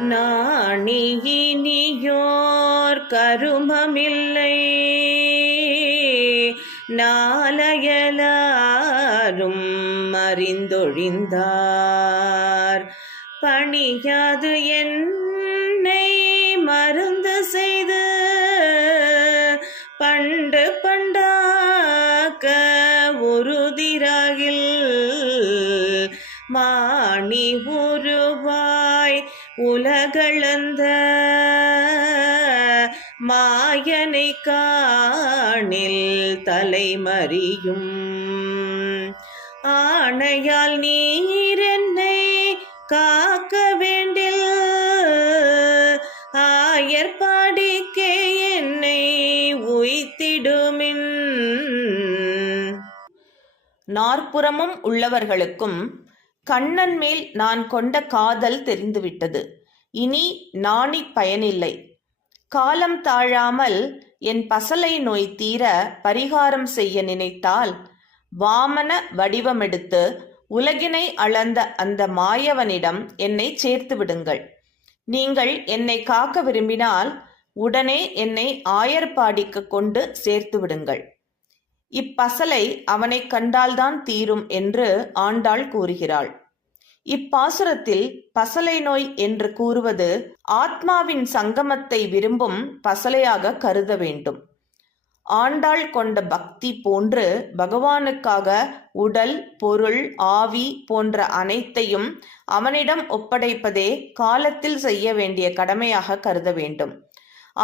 நாணியினியோர் கருமமில்லை. நாளையலாரும் மறிந்தொழிந்தார். பணியாது என்னை மருந்து செய்து பண்டு பண்டாக்க உறுதிராகில். மாணி உருவாய் உலகளந்த மாயனை காணில் தலைமறியும். ஆணையால் நீர் என்னை காக்க வேண்டில் ஆயர்பாடிக்கே என்னை உய்த்திடுமின். நாற்புறமும் உள்ளவர்களுக்கும் கண்ணன் மேல் நான் கொண்ட காதல் தெரிந்துவிட்டது. இனி நாணி பயனில்லை. காலம் தாழாமல் என் பசலை நோய் தீர பரிகாரம் செய்ய நினைத்தால் வாமன வடிவமெடுத்து உலகினை அளந்த அந்த மாயவனிடம் என்னை சேர்த்து விடுங்கள். நீங்கள் என்னை காக்க விரும்பினால் உடனே என்னை ஆயர்பாடிக்கு கொண்டு சேர்த்து விடுங்கள். இப்பசலை அவனை கண்டால்தான் தீரும் என்று ஆண்டாள் கூறுகிறாள். இப்பாசுரத்தில் பசலை நோய் என்று கூறுவது ஆத்மாவின் சங்கமத்தை விரும்பும் பசலையாக கருத வேண்டும். ஆண்டாள் கொண்ட பக்தி போன்று பகவானுக்காக உடல் பொருள் ஆவி போன்ற அனைத்தையும் அவனிடம் ஒப்படைப்பதே காலத்தில் செய்ய வேண்டிய கடமையாக கருத வேண்டும்.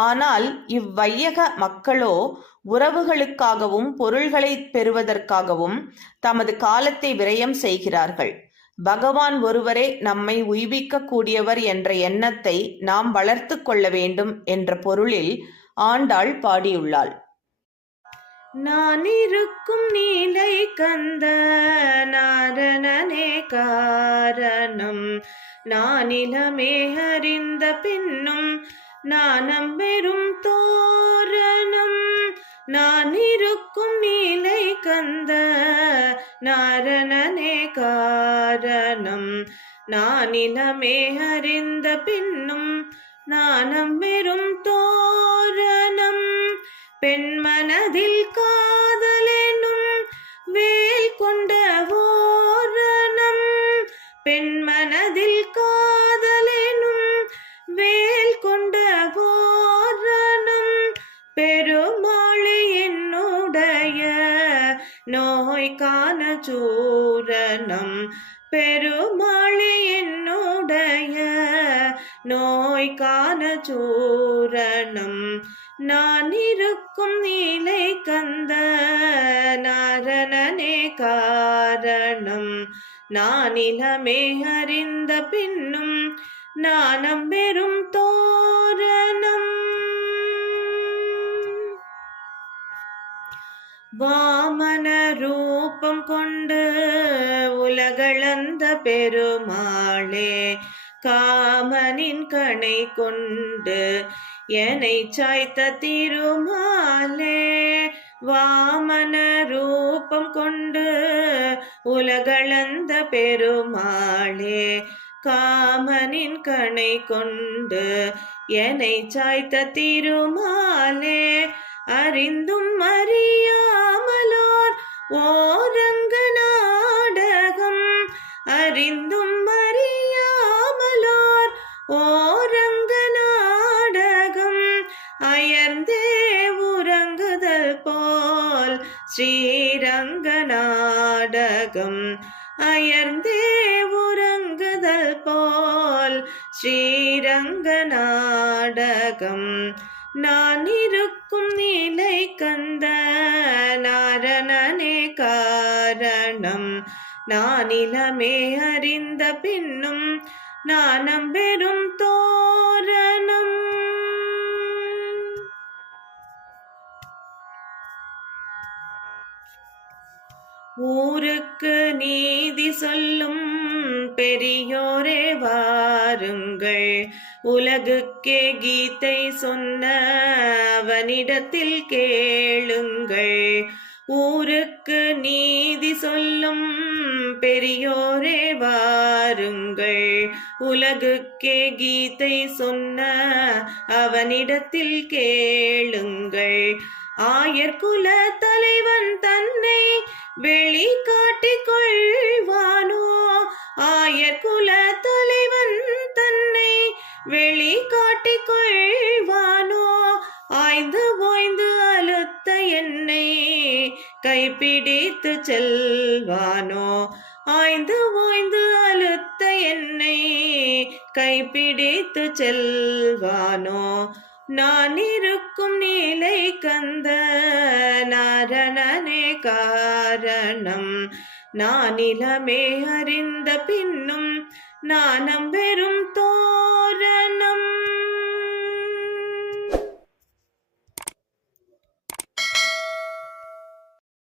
ஆனால் இவ்வையக மக்களோ உறவுகளுக்காகவும் பொருள்களை பெறுவதற்காகவும் தமது காலத்தை விரயம் செய்கிறார்கள். பகவான் ஒருவரே நம்மை உய்விக்கக்கூடியவர் என்ற எண்ணத்தை நாம் வளர்த்து கொள்ள வேண்டும் என்ற பொருளில் ஆண்டாள் பாடியுள்ளாள். நான் இருக்கும் நீலை கந்த நாரணனே காரணம். நானிலமே அறிந்த பின்னும் நானம் வெறும் தோரணம். நான் இருக்கும் நீலை கந்த நாரணனே காரணம் காரணம் நானிலமே அறிந்த பின்னும் நானம் வெறும் தோரணம். பெண்மனதில் காதலெனும் வேல் கொண்ட ஓரணம். பெண்மனதில் காதலெனும் வேல் கொண்ட ஓரணம். பெருமாளி என்னுடைய நோய் சூரணம். பெருமாளி என்னுடைய நோய் காண சூரணம். நான் இருக்கும் நீலை கந்த நாரணனே காரணம். நானிலமே அறிந்த பின்னும் நானம் பெறும் தோரணம். வாமன ரூபம் கொண்டு பெருமாளே காமனின் கணை கொண்டு என்னை சாய்த்த திருமாலே வாமன ரூபம் கொண்டு உலகளந்த பெருமாளே காமனின் கணை கொண்டு என்னை சாய்த்த திருமாலே அறிந்தும் அறியாமலோர் ஓ போல் ஸ்ரீரங்க நாடகம் அயர்ந்தே உறங்குதல் போல் ஸ்ரீரங்க நாடகம் நான் இருக்கும் நிலை கந்த நாரணனே காரணம். நானிலமே அறிந்த பின்னும் நானம் பெறும் தோரணம். ஊருக்கு நீதி சொல்லும் பெரியோரே வாருங்கள். உலகுக்கே கீதை சொன்ன அவனிடத்தில் கேளுங்கள். ஊருக்கு நீதி சொல்லும் பெரியோரே வாருங்கள். உலகுக்கே கீதை சொன்ன அவனிடத்தில் கேளுங்கள். ஆயர் குல தலைவன் தன்னை வெளி காட்டிக் கொள்வானோ ஆயர் குல தலைவன் தன்னை வெளி காட்டிக் கொள்வானோ ஆய்ந்து ஓய்ந்து அழுத்த என்னை கைப்பிடித்து செல்வானோ? ஆய்ந்து ஓய்ந்து அழுத்த என்னை கைப்பிடித்து செல்வானோ? நான் இருக்கும் நீலை கந்த நாரணனே காரணம். நான் இளமே அறிந்த பின்னும் நானம் வெறும் தோ